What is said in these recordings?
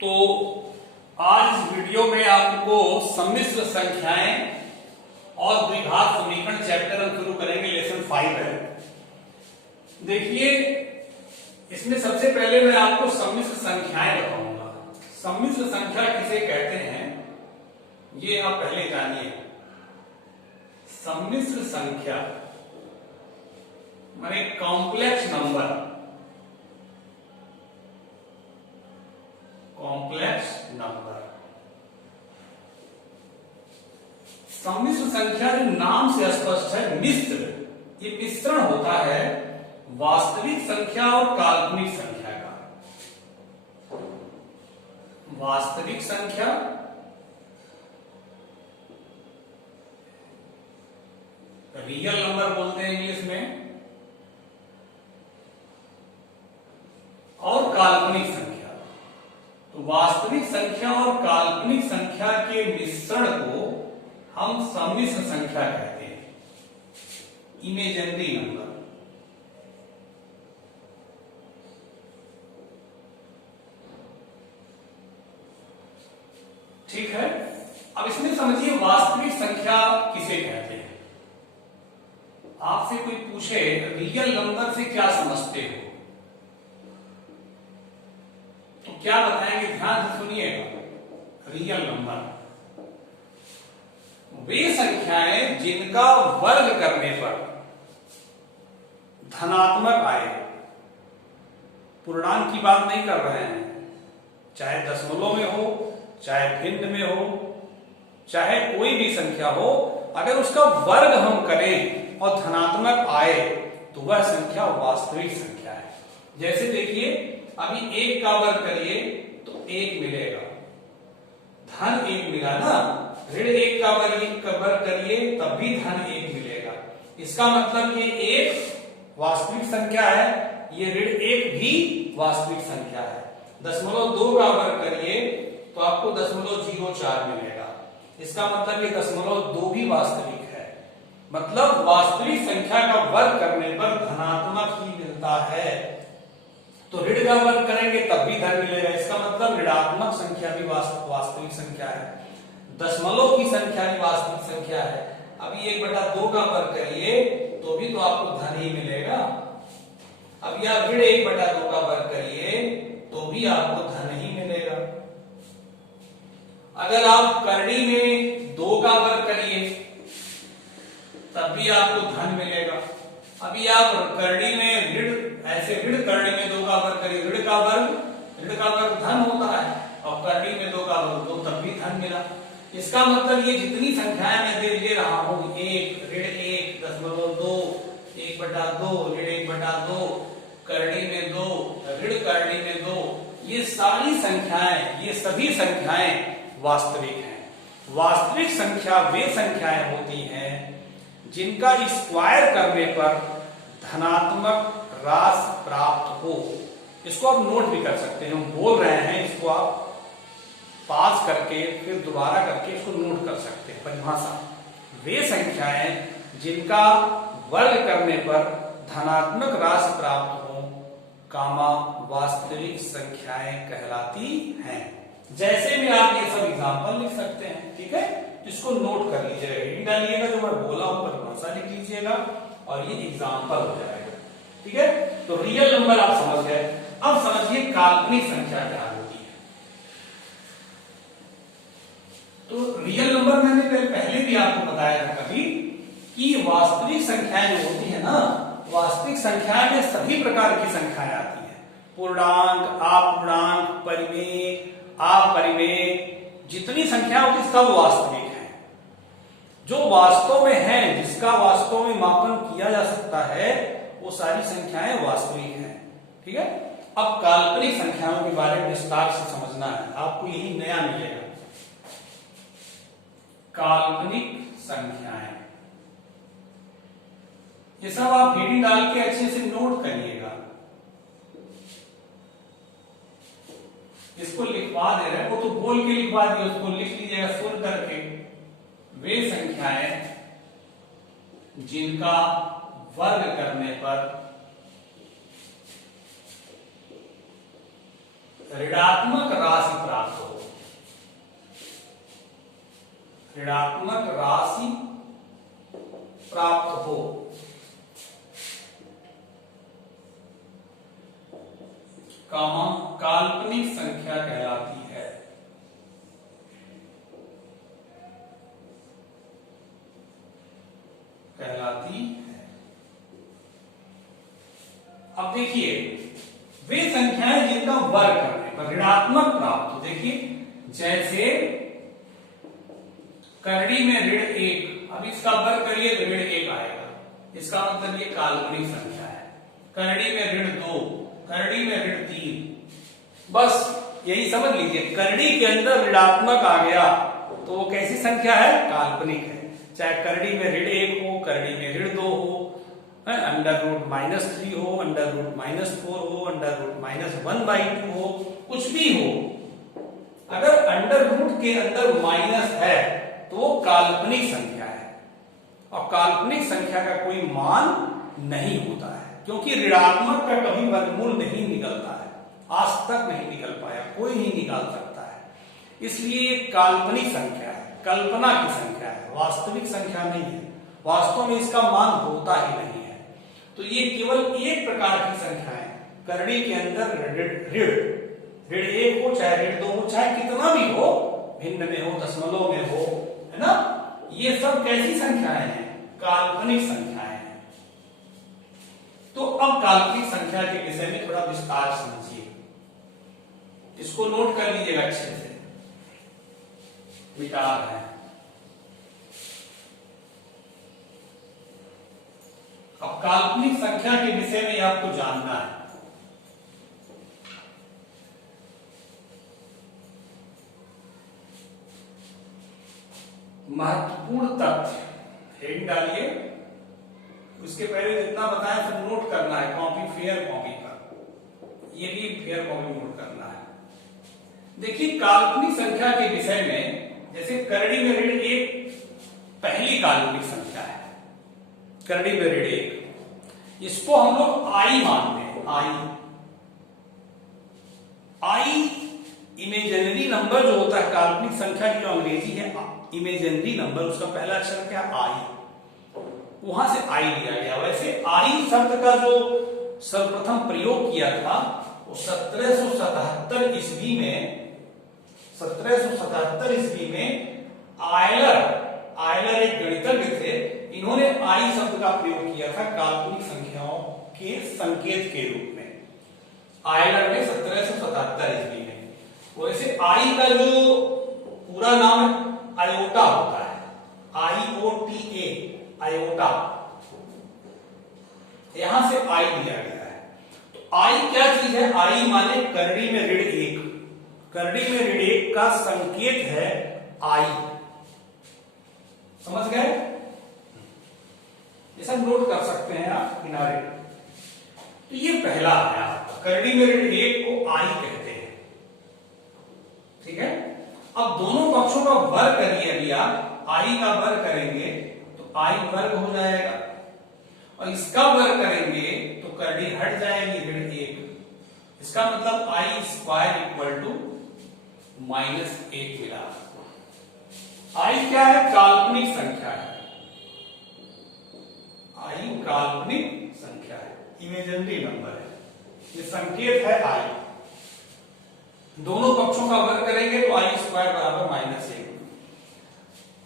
तो आज इस वीडियो में आपको सम्मिश्र संख्याएं और द्विघात समीकरण चैप्टर हम शुरू करेंगे। लेसन 5 है। देखिए, इसमें सबसे पहले मैं आपको सम्मिश्र संख्याएं बताऊंगा। सम्मिश्र संख्या किसे कहते हैं ये आप पहले जानिए। सम्मिश्र संख्या माने कॉम्प्लेक्स नंबर, कॉम्प्लेक्स नंबर। सम्मिश्र संख्या जो नाम से स्पष्ट है, मिश्र, ये मिश्रण होता है वास्तविक संख्या और काल्पनिक संख्या का। वास्तविक संख्या रियल नंबर बोलते हैं इंग्लिश में, और काल्पनिक संख्या। तो वास्तविक संख्या और काल्पनिक संख्या के मिश्रण को हम सम्मिश्र संख्या कहते हैं, इमेजिनरी नंबर। ठीक है। अब इसमें समझिए वास्तविक संख्या किसे कहते हैं। आपसे कोई पूछे रियल नंबर से क्या समझते हो, तो क्या बताएंगे? ध्यान से सुनिएगा। रियल नंबर वे संख्याएं जिनका वर्ग करने पर धनात्मक आए। पूर्णांक की बात नहीं कर रहे हैं, चाहे दशमलव में हो, चाहे भिन्न में हो, चाहे कोई भी संख्या हो, अगर उसका वर्ग हम करें और धनात्मक आए तो वह संख्या वास्तविक संख्या है। जैसे देखिए, अभी 1 का वर्ग करिए तो 1 मिलेगा, धन 1 मिला ना। ऋण 1 का वर्ग करिए तब भी धन 1 मिलेगा। इसका मतलब ये 1 वास्तविक संख्या है, ये ऋण 1 भी वास्तविक संख्या है। 0.2 का वर्ग करिए तो आपको 0.04 मिलेगा। इसका मतलब ये 0.2 भी वास्तविक है। मतलब वास्तविक संख्या का वर्ग करने पर धनात्मक ही मिलता है। तो ऋण का वर्ग करेंगे तब भी धन मिलेगा। इसका मतलब ऋणात्मक संख्या भी वास्तविक संख्या है, दशमलव की संख्या भी वास्तविक संख्या है। अभी 1/2 का वर्ग करिए तो भी तो आपको धन ही मिलेगा। अब या ऋण 1/2 का वर्ग करिए तो भी आपको धन ही मिलेगा। अगर आप करड़ी में 2 का वर्ग करिए तब भी आपको धन मिलेगा। अभी आप करड़ी में ऋण करड़ी में 2 का वर्ग करिए, ऋण का वर्ग धन होता है, और करड़ी में 2 का वर्ग 2 तब भी धन मिला। इसका मतलब ये जितनी संख्याएं मैं दे रहा हूं, 1, ऋण 1, 0.2, 1/2, ऋण 1/2, करड़ी में 2, ऋण करड़ी में 2, ये सारी संख्याएं, ये सभी संख्याएं वास्तविक हैं। वास्तविक संख्या वे संख्याएं होती हैं जिनका स्क्वायर करने पर धनात्मक राशि प्राप्त हो। इसको आप नोट भी कर सकते हैं, हम बोल रहे हैं, इसको आप पास करके फिर दोबारा करके इसको नोट कर सकते हैं। परिभाषा, वे संख्याएं जिनका वर्ग करने पर धनात्मक राशि प्राप्त हो, कामा वास्तविक संख्याएं कहलाती हैं। जैसे भी आप ये सब एग्जांपल लिख सकते हैं। ठीक है, इसको नोट कर लीजिएगा, हेडिंग डालिएगा, जो मैं बोला हूं परिभाषा लिख लीजिएगा और ये एग्जांपल हो जाएगा। ठीक है, तो रियल नंबर आप समझ गए। अब समझिए काल्पनिक संख्या क्या होती है। तो रियल नंबर मैंने पहले भी आपको बताया था कभी कि वास्तविक संख्याएं जो होती है ना, वास्तविक संख्याएं में सभी प्रकार की संख्याएं आती हैं। पूर्णांक, अपूर्णांक, परिमेय, अपरिमेय, जितनी संख्या होती सब वास्तविक है। जो वास्तव में है, जिसका वास्तव में मापन किया जा सकता है, वो सारी संख्याएं वास्तविक हैं। ठीक है। अब काल्पनिक संख्याओं के बारे में विस्तार से समझना है, आपको यही नया मिलेगा। काल्पनिक संख्याएं, ये सब आप हेडिंग डाल के अच्छे से नोट करिएगा। इसको लिखवा दे रहे हैं, वो तो बोल के लिखवा दिए, उसको लिख लीजिएगा सुन करके। वे संख्याएं जिनका वर्ग करने पर ऋणात्मक राशि प्राप्त ऋणात्मक राशि प्राप्त हो, काल्पनिक संख्या कहलाती है। अब देखिए वे संख्याएं जिनका वर्ग करने पर ऋणात्मक प्राप्त हो, देखिए जैसे करड़ी में ऋण 1, अब इसका वर्ग करिए तो ऋण 1 आएगा, इसका मतलब ये काल्पनिक संख्या है। करड़ी में ऋण 2, करड़ी में ऋण 3, बस यही समझ लीजिए करड़ी के अंदर ऋणात्मक आ गया तो वो कैसी संख्या है, काल्पनिक है। चाहे करड़ी में ऋण 1 हो, करड़ी में ऋण 2 हो, अंडर रूट -3 हो, अंडर रूट -4 हो, अंडर रूट -1/2 हो, कुछ भी हो, अगर अंडर रूट के अंदर माइनस है तो वो काल्पनिक संख्या है। और काल्पनिक संख्या का कोई मान नहीं होता है, क्योंकि ऋणात्मक का कभी वर्गमूल नहीं निकलता है, आज तक नहीं निकल पाया, कोई नहीं निकाल सकता है। इसलिए ये काल्पनिक संख्या है, कल्पना की संख्या है, वास्तविक संख्या नहीं है। वास्तव में इसका मान होता ही नहीं है। तो ये केवल एक प्रकार की संख्या है, करड़ी के अंदर ऋण 1 हो, चाहे ऋण 2 हो, चाहे कितना भी हो, भिन्न में हो, दशमलव में हो, है ना, ये सब कैसी संख्याएं हैं, काल्पनिक संख्याएं हैं। तो अब काल्पनिक संख्या के विषय में थोड़ा विस्तार समझिए, इसको नोट कर लीजिएगा अच्छे से, मिटा है। अब काल्पनिक संख्या के विषय में आपको जानना है। महत्वपूर्ण तथ्य हेडिंग डालिए, उसके पहले जितना बताया सब नोट करना है, कॉपी फेयर कॉपी का, ये भी फेयर कॉपी नोट करना है। देखिए काल्पनिक संख्या के विषय में, जैसे करड़ी में ऋण 1 पहली काल्पनिक संख्या है, करड़ी में ऋण 1, इसको हम लोग आई मानते हैं। आई इमेजिनरी नंबर जो होता है, काल्पनिक संख्या की जो अंग्रेजी है इमेजिनरी नंबर, उसका पहला अक्षर क्या, आई, वहां से आई लिया गया। वैसे आई शब्द का जो सर्वप्रथम प्रयोग किया था वो 1777 ईस्वी में, 1777 ईस्वी में आयलर एक गणितज्ञ थे, इन्होंने आई शब्द का प्रयोग किया था काल्पनिक संख्याओं के संकेत के रूप में। आयलर ने 1777 ईस्वी में। वैसे आई का जो पूरा नाम आयोटा होता है, IOTA, आयोटा, यहां से आई लिया गया है। तो आई क्या चीज है, आई माने करड़ी में ऋण 1, करड़ी में ऋण 1 का संकेत है आई, समझ गए, ये सब नोट कर सकते हैं आप किनारे। तो ये पहला है आपका, करड़ी में ऋण 1 को आई कहते हैं, ठीक है। अब दोनों पक्षों का वर्ग करिए, अभी आप आई का वर्ग करेंगे तो आई वर्ग हो जाएगा, और इसका वर्ग करेंगे तो करड़ी हट जाएगी ऋण 1, इसका मतलब आई स्क्वायर इक्वल टू -1 मिला। आई क्या है, काल्पनिक संख्या है, आई काल्पनिक संख्या है, इमेजिनरी नंबर है, ये संकेत है आई। दोनों पक्षों का वर्ग करेंगे तो आई स्क्वायर बराबर -1।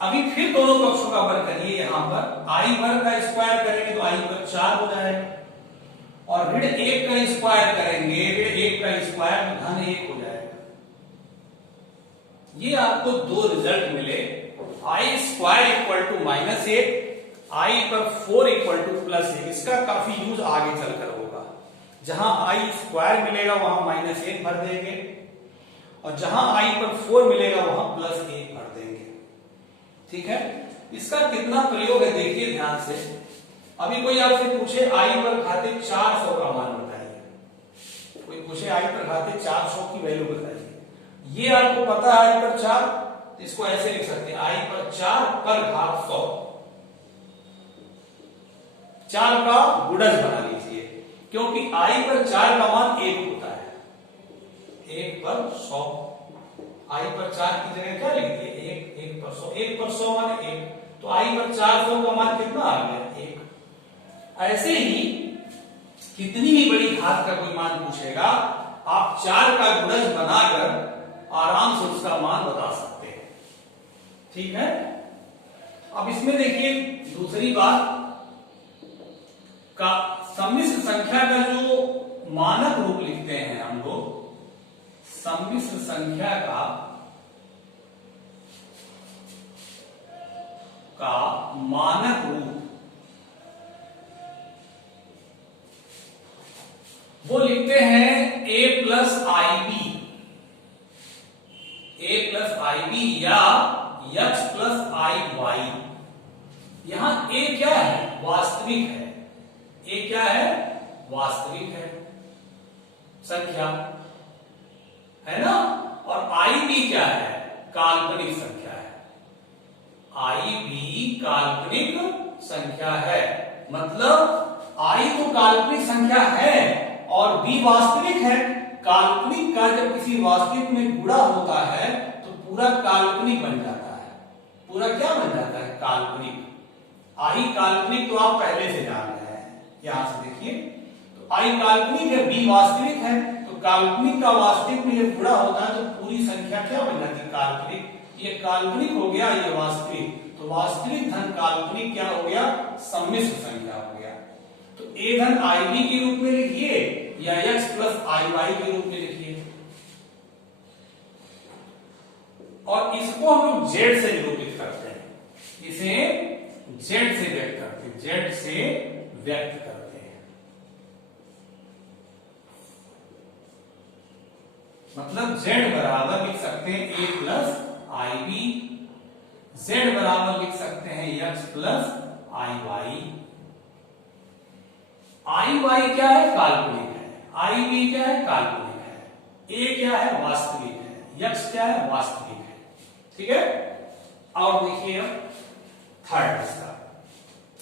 अभी फिर दोनों पक्षों का वर्ग करिए, यहां पर आई वर्ग का स्क्वायर करेंगे तो आई पर 4 हो जाएगा, और ऋण 1 का स्क्वायर करेंगे, ऋण 1 का स्क्वायर तो धन 1 हो जाएगा। ये आपको दो रिजल्ट मिले, आई स्क्वायर इक्वल टू -1, आई पर 4 इक्वल टू +1। इसका काफी यूज आगे चलकर होगा, जहां आई स्क्वायर मिलेगा वहां -1 भर देंगे, और जहां आई पर 4 मिलेगा वहां +1 भर देंगे, ठीक है। इसका कितना प्रयोग है देखिए ध्यान से। अभी कोई आपसे पूछे आई पर खाते 400 का मान बताइए, कोई पूछे आई पर खाते 400 की वैल्यू बताइए, ये आपको पता है आई पर 4, तो इसको ऐसे लिख सकते हैं, आई पर 4 पर घात 100, 4 का गुणज बना लीजिए, क्योंकि आई पर 4 का मान 1 होता है, 1 पर 100, आई पर 4 की जगह क्या लिख दिए? 1 पर 100, 1 पर 100 मान 1, तो आई पर 400 का मान कितना आ गया? 1। ऐसे ही कितनी भी बड़ी घात का कोई मान पूछेगा, आप 4 का गुणज बनाकर आराम से उसका मान बता सकते हैं। ठीक है। अब इसमें देखिए दूसरी बात का सम्मिश्र संख्या का जो मानक रूप लिखते हैं हम लोग, सम्मिश्र संख्या का मानक रूप वो लिखते हैं a प्लस आई बी या x प्लस आई वाई। यहां a क्या है? वास्तविक है। a क्या है? वास्तविक है संख्या, है ना। और आई बी क्या है? काल्पनिक संख्या है। आई बी काल्पनिक संख्या है, मतलब आई तो काल्पनिक संख्या है और बी वास्तविक है। काल्पनिक का जब किसी वास्तविक में गुणा होता है तो पूरा काल्पनिक बन जाता है। पूरा क्या बन जाता है? काल्पनिक। आई काल्पनिक तो आप पहले से जान रहे हैं, यहां से देखिए, तो आई काल्पनिक है, बी वास्तविक है, तो काल्पनिक का वास्तविक में जब गुणा होता है तो पूरी संख्या क्या बन जाती है? काल्पनिक। ये काल्पनिक हो गया, ये वास्तविक, तो वास्तविक धन काल्पनिक क्या हो गया? सम्मिश्र संख्या हो गया। तो a धन आई बी के रूप में लिखिए या x प्लस आई वाई के रूप में लिखिए, और इसको हम लोग z से निरूपित करते हैं। इसे z से व्यक्त करते हैं, z से व्यक्त करते हैं। मतलब z बराबर लिख सकते हैं a plus i b, z बराबर लिख सकते हैं x plus i y. I y क्या है? काल्पनिक है। आई बी क्या है? काल्पनिक है। ए क्या है? वास्तविक है। यक्स क्या है? वास्तविक है। ठीक है। और देखिए अब थर्ड इसका,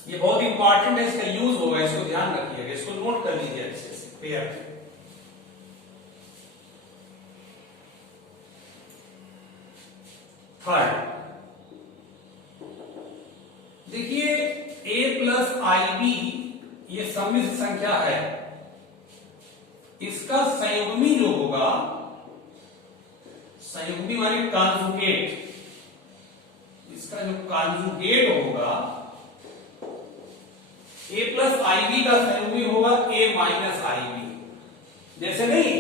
ये बहुत इंपॉर्टेंट है, इसका यूज होगा, इसको ध्यान रखिएगा, इसको नोट कर लीजिए अच्छे से, पेयर। थर्ड देखिए a प्लस आई बी ये सम्मिश्र संख्या है, इसका संयुग्मी जो होगा, संयुग्मी माने कॉन्जुगेट, इसका जो कॉन्जुगेट होगा a प्लस आई बी का संयुग्मी होगा a माइनस आई बी। जैसे नहीं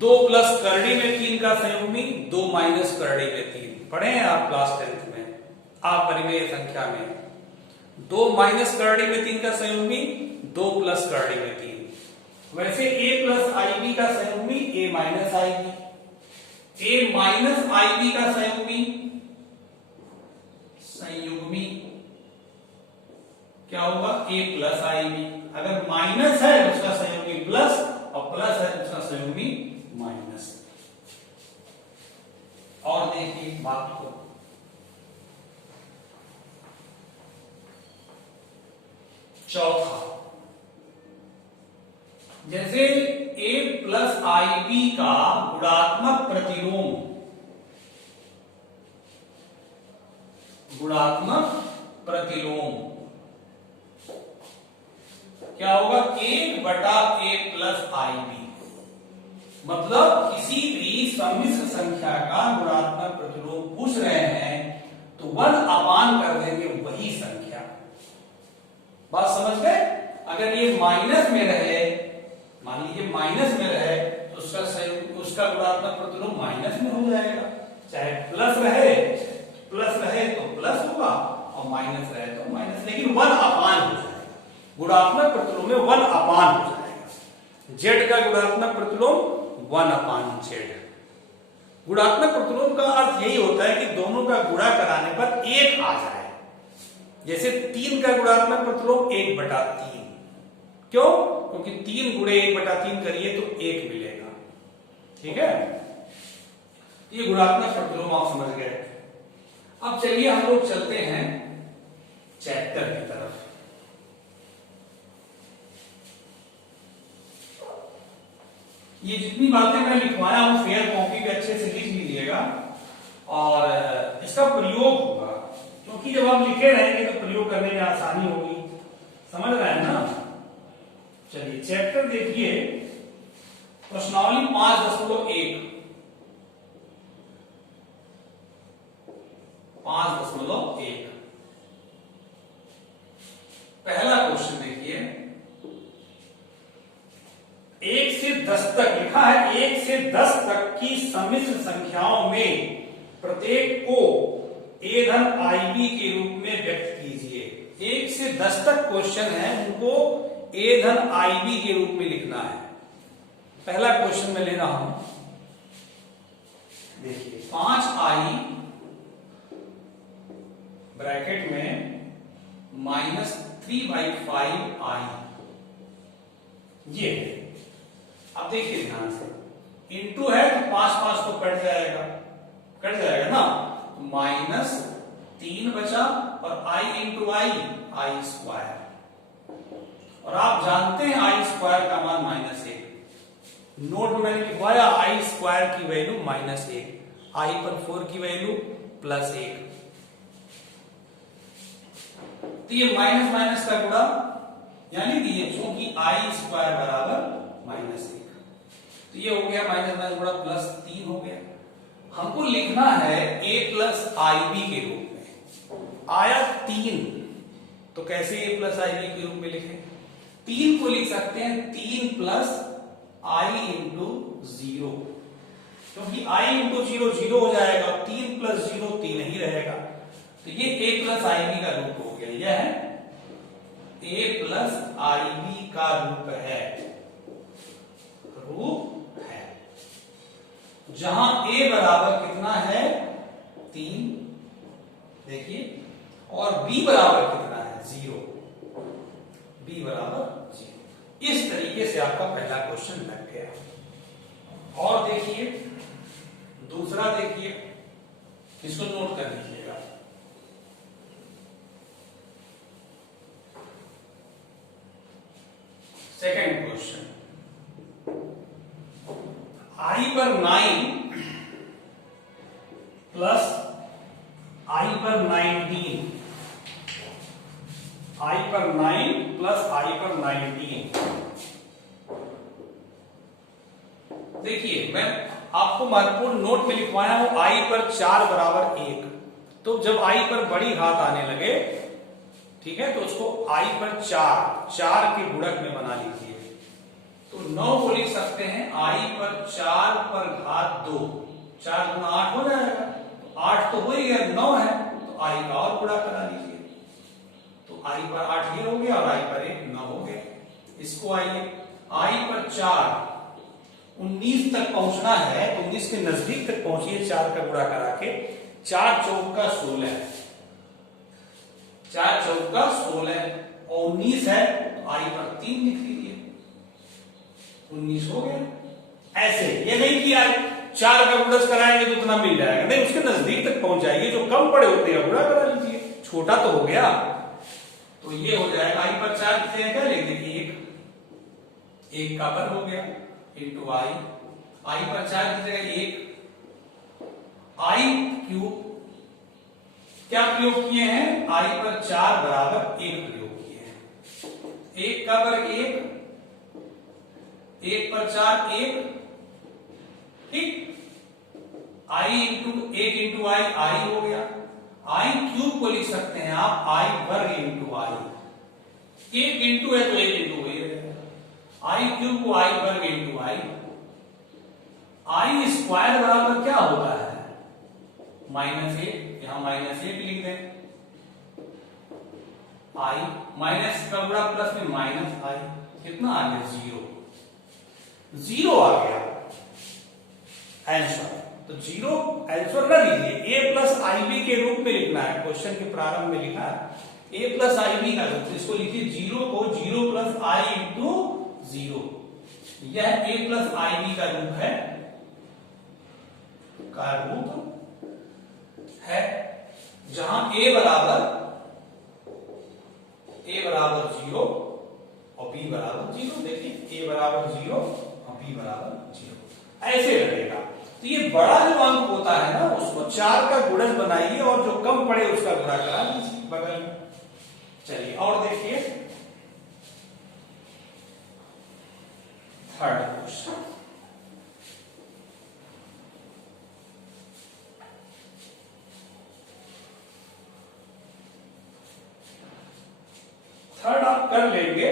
2 प्लस करड़ी में 3 का संयुग्मी 2 माइनस करड़ी में 3, पढ़े हैं आप क्लास 10th में, आप परिमेय संख्या में 2 माइनस करड़ी में 3 का संयुग्मी 2 प्लस करड़ी में 3। वैसे a प्लस आई बी का संयुग्मी a minus i b, a minus i b का संयुग्मी क्या होगा? a plus i b. अगर माइनस है तो उसका संयुग्मी प्लस, और प्लस है तो उसका संयुग्मी माइनस। और देखिए बात को, चौथा, जैसे a प्लस आई बी का गुणात्मक प्रतिलोम, गुणात्मक प्रतिलोम क्या होगा? 1/a plus i B. मतलब किसी भी सम्मिश्र संख्या का गुणात्मक प्रतिलोम पूछ रहे हैं तो 1 अपान कर देंगे वही संख्या। बात समझ गए? अगर ये माइनस में रहे, मान लीजिए माइनस में रहे, तो उसका गुणात्मक प्रतिलोम माइनस में हो जाएगा। चाहे प्लस रहे तो प्लस होगा, और माइनस रहे तो माइनस, लेकिन 1 अपान हो जाएगा। गुणात्मक प्रतिलोम में 1 अपान हो जाएगा। जेड का गुणात्मक प्रतिलोम 1 अपान जेड। गुणात्मक प्रतिलोम का अर्थ यही होता है कि दोनों का गुणा कराने पर 1 आ जाए। जैसे 3 का गुणात्मक प्रतिलोम 1/3। क्यों? क्योंकि 3 गुणे 1/3 करिए तो 1 मिलेगा। ठीक है, ये गुणात्मक प्रतिलोम आप समझ गए। अब चलिए हम लोग चलते हैं चैप्टर की तरफ। ये जितनी बातें मैं लिखवाया हूं फेयर कॉपी पे अच्छे से लिख लीजिएगा। और इसका प्रयोग होगा, क्योंकि जब हम लिखे रहेंगे तो प्रयोग करने में आसानी होगी। समझ रहे हैं ना? चलिए चैप्टर देखिए, प्रश्नावली 5.1 5.1 पहला क्वेश्चन देखिए, 1 से 10 तक लिखा है, 1 से 10 तक की सम्मिश्र संख्याओं में प्रत्येक को a धन ib के रूप में व्यक्त कीजिए। 1 से 10 तक क्वेश्चन है, उनको a धन ib के रूप में लिखना है। पहला क्वेश्चन मैं ले रहा हूं, देखिए 5i ब्रैकेट में -3/5i, ये अब देखिए ध्यान से, इंटू है तो 5 तो कट जाएगा ना, -3 बचा और i इंटू आई स्क्वायर, और आप जानते हैं आई स्क्वायर का मान -1। नोट में मैंने लिखवाया आई स्क्वायर की वैल्यू -1, आई पर 4 की वैल्यू +1, तो ये माइनस माइनस का गुणा, यानी कि ये चूंकि आई स्क्वायर बराबर -1, तो ये हो गया माइनस माइनस गुणा +3 हो गया। हमको लिखना है a प्लस आईबी के रूप में, आया 3, तो कैसे a प्लस आईबी के रूप में लिखें? 3 को लिख सकते हैं 3 प्लस आई इंटू 0, क्योंकि i इंटू 0 0 हो जाएगा, 3 प्लस 0 3 ही रहेगा, तो ये a प्लस आईबी का रूप हो गया। यह है a प्लस आईबी का रूप है, जहां a बराबर कितना है 3, देखिए, और b बराबर कितना है 0, b बराबर 0। इस तरीके से आपका पहला क्वेश्चन लग गया। और देखिए दूसरा, देखिए इसको नोट कर लीजिएगा, सेकंड क्वेश्चन, i पर 9 प्लस i पर 19, i पर 9 प्लस i पर 19। देखिए मैं आपको महत्वपूर्ण नोट में लिखवाया हूं, i पर 4 बराबर 1, तो जब i पर बड़ी घात आने लगे, ठीक है, तो उसको i पर 4 के गुणक में बना लीजिए, तो 9 को लिख सकते हैं i पर 4 पर घात 2, 4 गुना 8 हो जाएगा, तो 8 तो हो ही गया, 9 है तो i का और गुणा करा लीजिए, तो i पर 8 ये हो गया और i पर 1 9 हो गया। इसको आइए i पर 4 19 तक पहुंचना है, तो 19 के नजदीक तक पहुंचिए, 4 का गुणा करा के, 4 चौका 16, 4 चौका 16 और 19 है तो i पर 3 लिख लीजिए, 19 हो गया। ऐसे ये नहीं कि आज 4 का गुणज कराएंगे तो उतना मिल जाएगा, नहीं, उसके नजदीक तक पहुंच जाएगी, जो कम पड़े होते हैं गुणा करा लीजिए, छोटा तो हो गया, तो ये हो जाएगा i पर 4 कितने हैं, क्या लिख देखिए 1 का वर्ग हो गया इंटू i पर 4 की जगह 1, i क्यूब, क्या प्रयोग किए हैं, i पर 4 बराबर 1 प्रयोग किए हैं, 1 का वर्ग 1 पर 4 1, ठीक, i इंटू 1 इंटू आई हो गया, i क्यूब को लिख सकते हैं आप i वर्ग इंटू आई, 1 इंटू है तो 1 इंटू वही रहेगा, i क्यूब को i वर्ग इंटू आई स्क्वायर बराबर क्या होता है -1, यहां -1 लिख दें, i माइनस का गुणा प्लस में -i, कितना आ गया 0 आ गया आंसर। तो 0 आंसर ना लीजिए, a प्लस आईबी के रूप में लिखना है, क्वेश्चन के प्रारंभ में लिखा है a प्लस आईबी का रूप, इसको लिखिए 0 को 0 प्लस आई इंटू 0, यह a प्लस आईबी का रूप है, जहां a बराबर 0 और b बराबर 0, देखिए a बराबर 0 और b बराबर 0, ऐसे लगेगा। तो ये बड़ा जो अंक होता है ना उसको 4 का गुणज बनाइए और जो कम पड़े उसका गुणा करा लीजिए बगल में। चलिए और देखिए थर्ड क्वेश्चन। थर्ड आप कर लेंगे,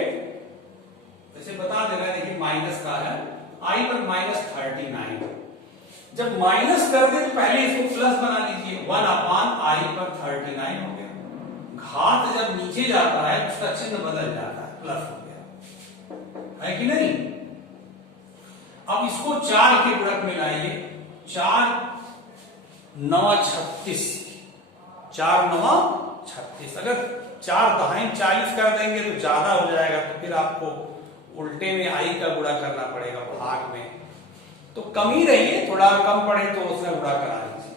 वैसे बता दे रहा है, देखिए माइनस का है, आई पर -39। जब माइनस कर दे तो पहले इसको प्लस बना लीजिए, 1/i पर 39 हो गया। घात जब नीचे जाता है उसका चिन्ह बदल जाता है, प्लस हो गया, है कि नहीं। अब इसको 4 के गुणक में लाइए, 4 9 36, 4 9 36। अगर 4 दहाई 40 कर देंगे तो ज्यादा हो जाएगा, तो फिर आपको उल्टे में आई का गुणा करना पड़ेगा भाग में, तो कम ही रहिए, थोड़ा कम पड़े तो उसमें गुणा करा लीजिए।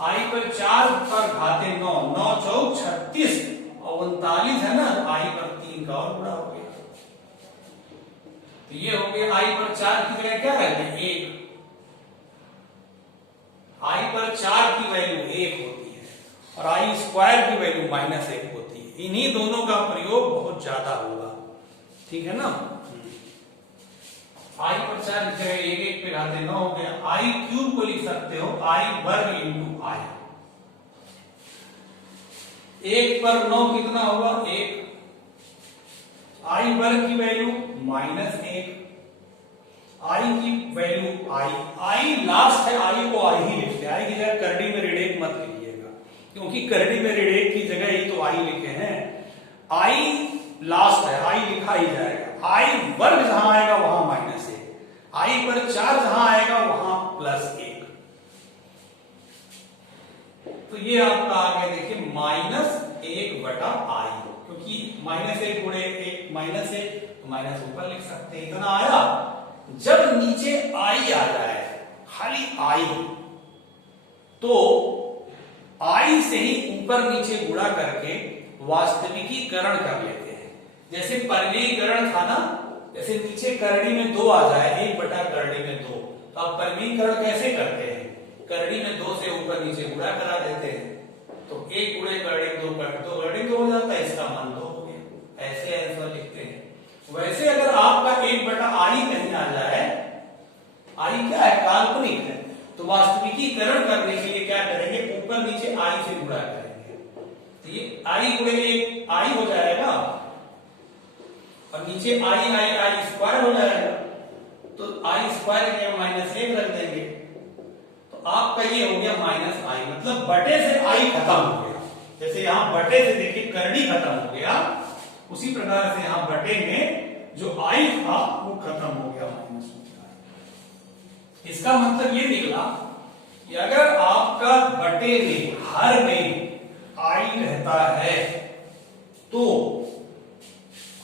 आई पर 4 पर घाते 9, 9 4 36 और 39 है ना, आई पर 3 का और गुणा हो गया। तो ये हो गया आई पर 4 की जगह क्या रख दें 1। आई पर 4 की वैल्यू 1 होती है और आई स्क्वायर की वैल्यू -1 होती है। इन्हीं दोनों का प्रयोग बहुत ज्यादा होगा, ठीक है ना। आई पर 4 की जगह 1 पे घाते 9 हो गया। आई क्यूब को लिख सकते हो आई वर्ग इंटू आई। 1 पर 9 कितना होगा 1। आई वर्ग की वैल्यू -1, आई की वैल्यू आई लास्ट है, आई को आई ही लिखते हैं। आई की जगह करड़ी में ऋण 1 मत लिखिएगा, क्योंकि करड़ी में ऋण 1 की जगह ही तो आई लिखे हैं। आई लास्ट है, आई लिखा ही जाएगा। आई वर्ग जहां आएगा वहां -1, आई पर 4 जहां आएगा वहां +1। तो ये आपका आ गया, देखिए -1/i, क्योंकि -1 गुणे 1 -1 तो माइनस ऊपर लिख सकते हैं, इतना आया। जब नीचे आई आ जाए, खाली आई, तो आई से ही ऊपर नीचे गुणा करके वास्तविकीकरण कर लेते हैं। जैसे परिमेयीकरण था ना, जैसे नीचे करड़ी में 2 आ जाए, 1/करड़ी में 2, तो आप परिमेयीकरण कैसे करते हैं, करड़ी में 2 से ऊपर नीचे गुणा करा देते हैं, तो 1 गुणे करड़ी 2 कर 2 करड़ी 2 हो जाता है, इसका मान 2 हो गया। ऐसे आंसर लिखते हैं। वैसे अगर आपका 1/i कहीं आ जाए, आई क्या है काल्पनिक है, तो वास्तविकीकरण करने के लिए क्या करेंगे, ऊपर नीचे आई से गुणा करेंगे, तो ये आई गुणे 1 आई हो जाएगा और नीचे आई स्क्वायर हो जाएगा, तो आई स्क्वायर के -1 रख देंगे, तो आपका ये हो गया -i, मतलब बटे से आई खत्म हो गया। जैसे यहां बटे से देखिए करड़ी खत्म हो गया, उसी प्रकार से यहां बटे में जो आई था वो खत्म हो गया -i। इसका मतलब ये निकला कि अगर आपका बटे में हर में आई रहता है तो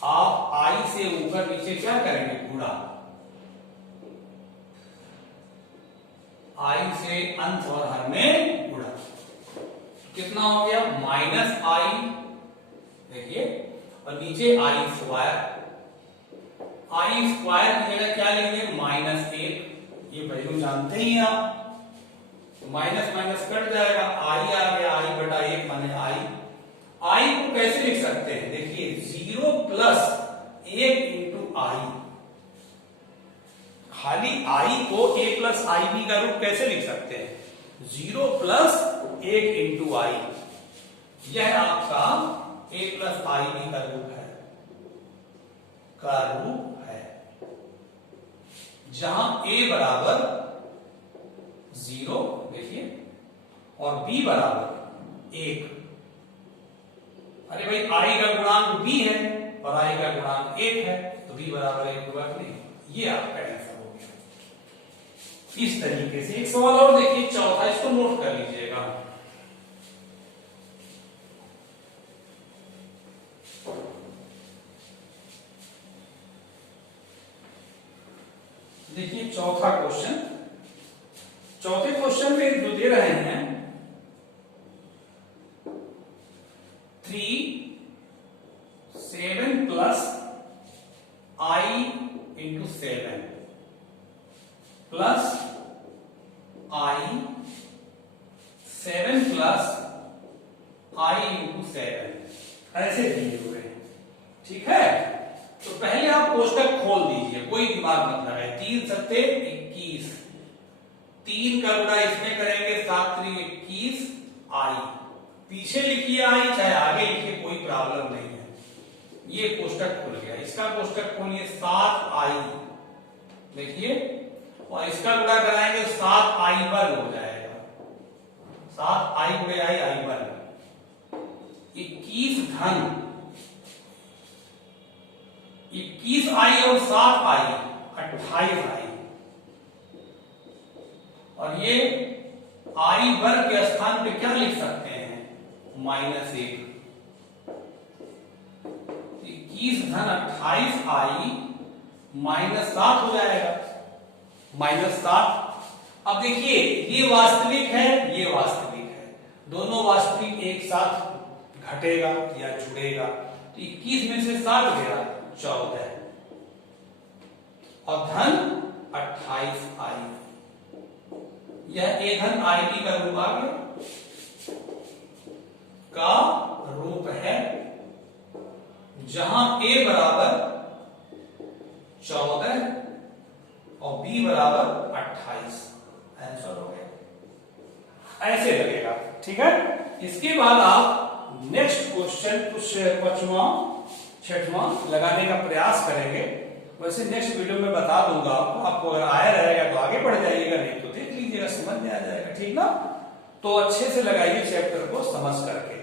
आप आई से ऊपर नीचे क्या करेंगे, गुणा। आई से अंत और हर में गुणा, कितना हो गया -i, देखिए, और नीचे आई स्क्वायर। आई स्क्वायर की जगह क्या लेंगे -1, ये वैल्यू जानते ही आप, तो माइनस माइनस कट जाएगा, आई आ गया, i/1 माने आई को कैसे लिख सकते हैं, देखिए 0 + 1 × i, खाली i को a + ib का रूप कैसे लिख सकते हैं, 0 + 1 × i, यह आपका a + ib का रूप है, जहां a बराबर 0 देखिए और b बराबर 1। अरे भाई i का गुणांक b है और i का गुणांक 1 है, तो b बराबर 1 होगा कि नहीं, ये आपका आंसर हो गया। इस तरीके से एक सवाल और देखिए, चौथा, इसको नोट कर लीजिएगा। देखिए चौथा क्वेश्चन, चौथे क्वेश्चन में जो दे रहे हैं 3 7 + i × 7 + 7 प्लस I इंटू 7 ऐसे दिए हुए हैं। ठीक है, तो पहले आप कोष्टक खोल दीजिए, कोई दिमाग मत लगाए। 3 सत्ते 21, 3 का गुणा इसमें करेंगे 7 3 21 I, पीछे लिखिए आई चाहे आगे लिखिए, कोई प्रॉब्लम नहीं है। ये कोष्टक खुल गया, इसका कोष्टक खोलिए 7I, देखिए, और इसका गुणा कराएंगे 7I वर्ग हो जाएगा, 7I गुणे I वर्ग, 21 धन 21I और 7I 28I, और ये I वर्ग के स्थान पे क्या लिख सकते हैं, -1, 21 धन 28I -7 हो जाएगा, -7। अब देखिए ये वास्तविक है, ये वास्तविक है, दोनों वास्तविक एक साथ घटेगा या जुड़ेगा, तो 21 में से 7 गया 14, और धन 28I, यह ए धन IT का रूप आ गया, का रूप है, जहां A बराबर 14 और B बराबर 28, आंसर हो गया। ऐसे लगेगा, ठीक है। इसके बाद आप नेक्स्ट क्वेश्चन कुछ 5वां 6वां लगाने का प्रयास करेंगे। वैसे नेक्स्ट वीडियो में बता दूंगा आपको अगर आया रहेगा तो आगे बढ़ जाइएगा, नहीं तो देख लीजिएगा, समझ में आ जाएगा, ठीक ना। तो अच्छे से लगाइए चैप्टर को समझ करके,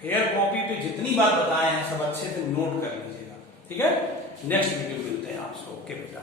फेयर कॉपी पे जितनी बात बताए हैं सब अच्छे से नोट कर लीजिएगा, ठीक है। नेक्स्ट वीडियो मिलते हैं आपसे, ओके बेटा।